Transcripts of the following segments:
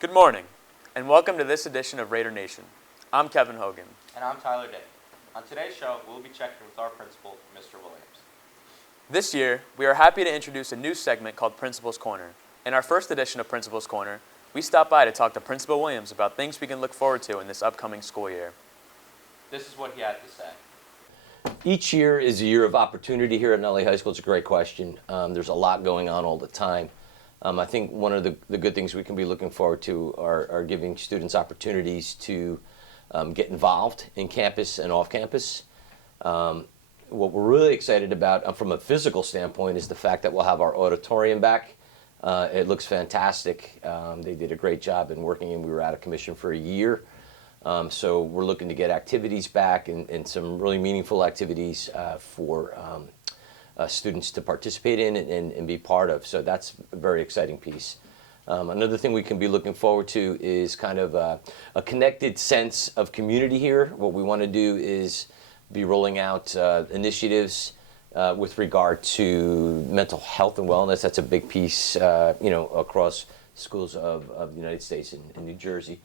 Good morning, and welcome to this edition of Raider Nation. I'm Kevin Hogan. And I'm Tyler Day. On today's show, we'll be checking with our principal, Mr. Williams. This year, we are happy to introduce a new segment called Principal's Corner. In our first edition of Principal's Corner, we stopped by to talk to Principal Williams about things we can look forward to in this upcoming school year. This is what he had to say. Each year is a year of opportunity here at Nutley High School. It's a great question. There's a lot going on all the time. I think one of the good things we can be looking forward to are giving students opportunities to get involved in campus and off campus. What we're really excited about from a physical standpoint is the fact that we'll have our auditorium back. It looks fantastic. They did a great job in working, and we were out of commission for a year. So we're looking to get activities back and some really meaningful activities for students to participate in and be part of. So that's a very exciting piece. Another thing we can be looking forward to is kind of a connected sense of community here. What we want to do is be rolling out initiatives with regard to mental health and wellness. That's a big piece, across schools of the United States and New Jersey.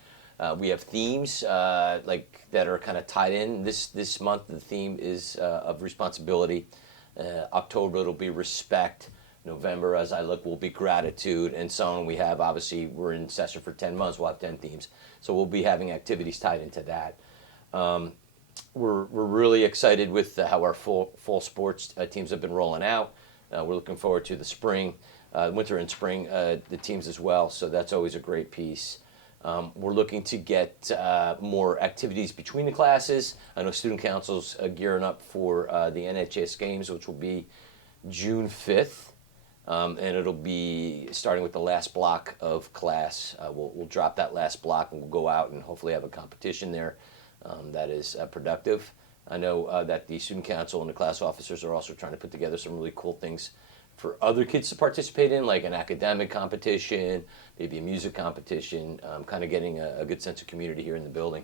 We have themes that are kind of tied in. This month the theme is of responsibility. October it'll be respect. November, as I look, will be gratitude, and so on. We have, obviously, we're in session for 10 months. We'll have 10 themes. So we'll be having activities tied into that. We're really excited with how our fall sports teams have been rolling out. We're looking forward to the spring, winter and spring, the teams as well. So that's always a great piece. We're looking to get more activities between the classes. I know student council's gearing up for the NHS games, which will be June 5th. And it'll be starting with the last block of class. We'll drop that last block and we'll go out and hopefully have a competition there that is productive. I know that the student council and the class officers are also trying to put together some really cool things for other kids to participate in, like an academic competition, maybe a music competition, kind of getting a good sense of community here in the building.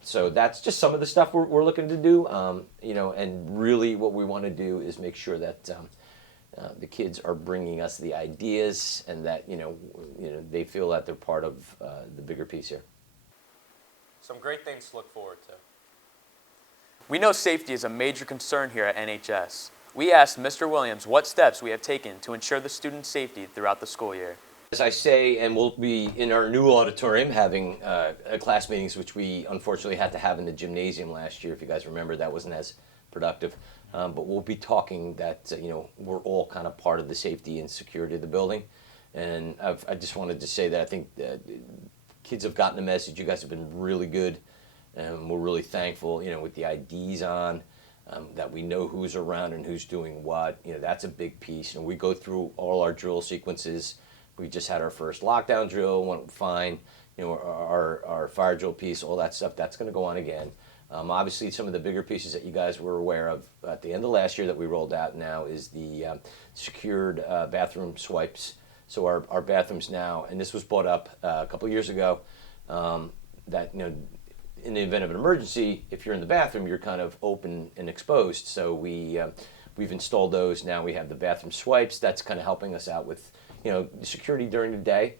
So that's just some of the stuff we're looking to do, and really what we want to do is make sure that the kids are bringing us the ideas and that, they feel that they're part of the bigger piece here. Some great things to look forward to. We know safety is a major concern here at NHS. We asked Mr. Williams what steps we have taken to ensure the students' safety throughout the school year. As I say, and we'll be in our new auditorium having class meetings, which we unfortunately had to have in the gymnasium last year. If you guys remember, that wasn't as productive. But we'll be talking that, we're all kind of part of the safety and security of the building. And I just wanted to say that I think kids have gotten the message. You guys have been really good, and we're really thankful, with the IDs on. That we know who's around and who's doing what. That's a big piece. And we go through all our drill sequences. We just had our first lockdown drill, went fine. Our fire drill piece, all that stuff, that's going to go on again. Obviously, some of the bigger pieces that you guys were aware of at the end of last year that we rolled out now is the secured bathroom swipes. So our bathrooms now, and this was brought up a couple of years ago, that, in the event of an emergency, if you're in the bathroom, you're kind of open and exposed. So we've installed those. Now we have the bathroom swipes. That's kind of helping us out with, security during the day.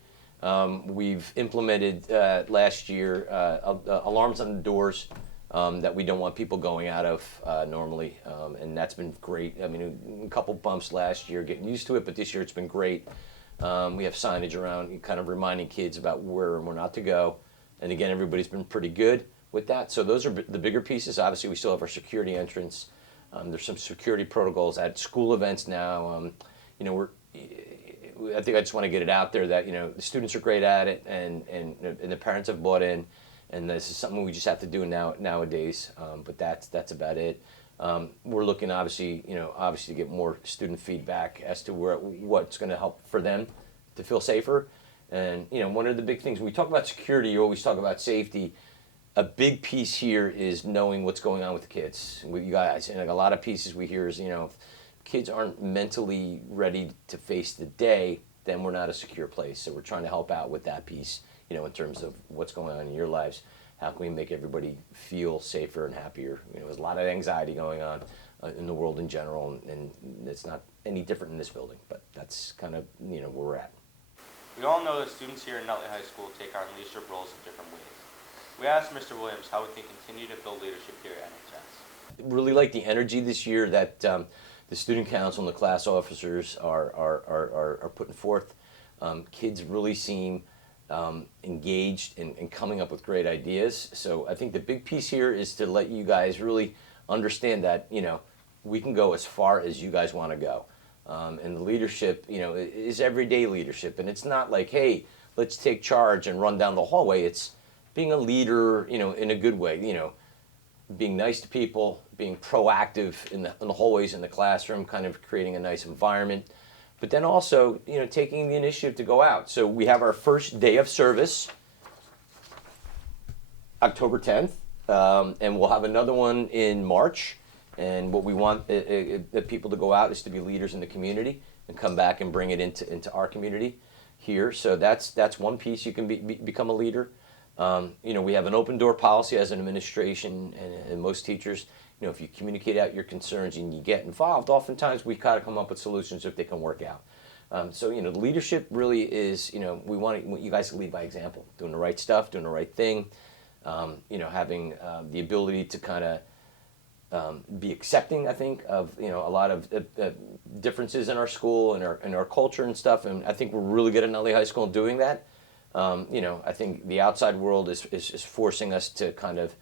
We've implemented last year alarms on the doors that we don't want people going out of normally, and that's been great. I mean, a couple bumps last year, getting used to it, but this year it's been great. We have signage around, kind of reminding kids about where and where not to go. And again, everybody's been pretty good with that. So those are the bigger pieces. Obviously, we still have our security entrance. There's some security protocols at school events now. I think I just want to get it out there that, the students are great at it, and the parents have bought in, and this is something we just have to do nowadays. But that's about it. We're looking obviously to get more student feedback as to what's going to help for them to feel safer. And one of the big things when we talk about security, you always talk about safety. A big piece here is knowing what's going on with the kids, with you guys. And a lot of pieces we hear is, if kids aren't mentally ready to face the day, then we're not a secure place. So we're trying to help out with that piece, in terms of what's going on in your lives. How can we make everybody feel safer and happier? There's a lot of anxiety going on in the world in general, and it's not any different in this building, but that's kind of, where we're at. We all know that students here in Nutley High School take on leadership roles in different ways. We asked Mr. Williams how we can continue to build leadership here at NHS. Really like the energy this year that the student council and the class officers are putting forth. Kids really seem engaged and coming up with great ideas. So I think the big piece here is to let you guys really understand that, we can go as far as you guys want to go. And the leadership, is everyday leadership. And it's not like, hey, let's take charge and run down the hallway. It's being a leader, in a good way, being nice to people, being proactive in the hallways in the classroom, kind of creating a nice environment. But then also, taking the initiative to go out. So we have our first day of service, October 10th, and we'll have another one in March. And what we want the people to go out is to be leaders in the community and come back and bring it into our community here. So that's one piece. You can become a leader. We have an open door policy as an administration, and most teachers, if you communicate out your concerns and you get involved, oftentimes we kind of come up with solutions if they can work out. So leadership really is, we want you guys to lead by example, doing the right stuff, doing the right thing, having the ability to kind of be accepting, I think, of a lot of differences in our school and our culture and stuff. And I think we're really good at Nutley High School in doing that. I think the outside world is forcing us to kind of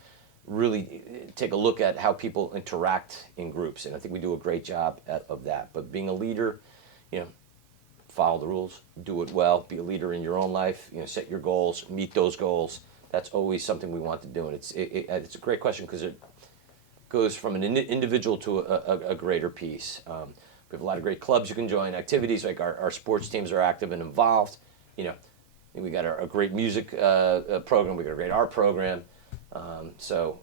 really take a look at how people interact in groups, and I think we do a great job of that. But being a leader, follow the rules, do it well, be a leader in your own life, set your goals, meet those goals. That's always something we want to do, and it's a great question because it goes from an individual to a greater piece. We have a lot of great clubs you can join, activities like our sports teams are active and involved. We got a great music program, we got a great art program. So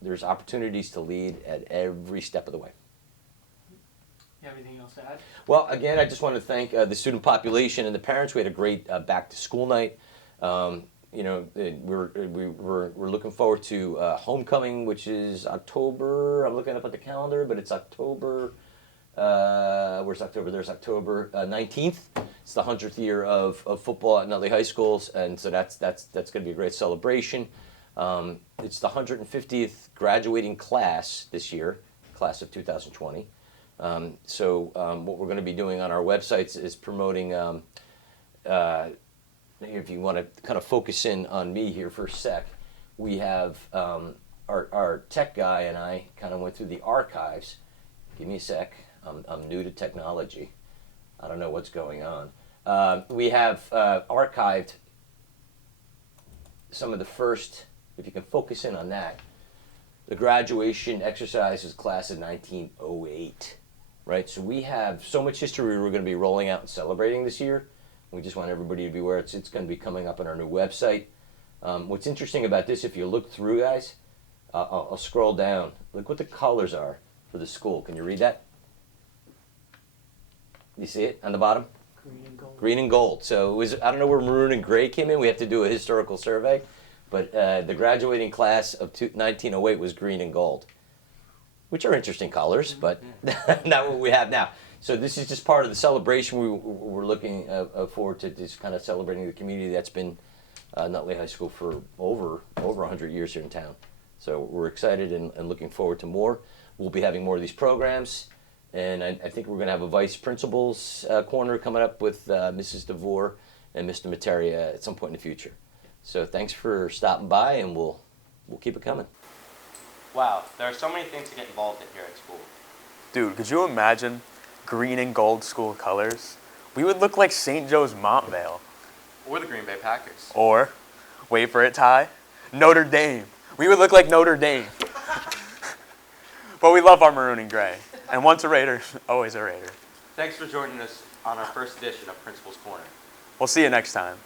there's opportunities to lead at every step of the way. You have anything else to add? Well, again, I just want to thank the student population and the parents. We had a great back to school night. We're looking forward to homecoming, which is October. I'm looking up at the calendar, but it's October. Where's October? There's October 19th. It's the 100th year of football at Nutley High Schools, and so that's going to be a great celebration. It's the 150th graduating class this year, class of 2020. So what we're going to be doing on our websites is promoting. If you want to kind of focus in on me here for a sec, we have our tech guy and I kind of went through the archives. Give me a sec. I'm new to technology. I don't know what's going on. We have archived some of the first, if you can focus in on that, the graduation exercises class of 1908, right? So we have so much history we're going to be rolling out and celebrating this year. We just want everybody to be aware it's going to be coming up on our new website. What's interesting about this, if you look through, guys, I'll scroll down. Look what the colors are for the school. Can you read that? You see it on the bottom? Green and gold. Green and gold. So it was, I don't know where maroon and gray came in. We have to do a historical survey. But the graduating class of 1908 was green and gold, which are interesting colors, but not what we have now. So this is just part of the celebration. We're looking forward to just kind of celebrating the community that's been Nutley High School for over 100 years here in town. So we're excited and looking forward to more. We'll be having more of these programs. And I think we're going to have a vice principal's corner coming up with Mrs. DeVore and Mr. Materia at some point in the future. So thanks for stopping by, and we'll keep it coming. Wow, there are so many things to get involved in here at school. Dude, could you imagine green and gold school colors? We would look like St. Joe's Montvale. Or the Green Bay Packers. Or, wait for it, Ty, Notre Dame. We would look like Notre Dame. But we love our maroon and gray. And once a Raider, always a Raider. Thanks for joining us on our first edition of Principal's Corner. We'll see you next time.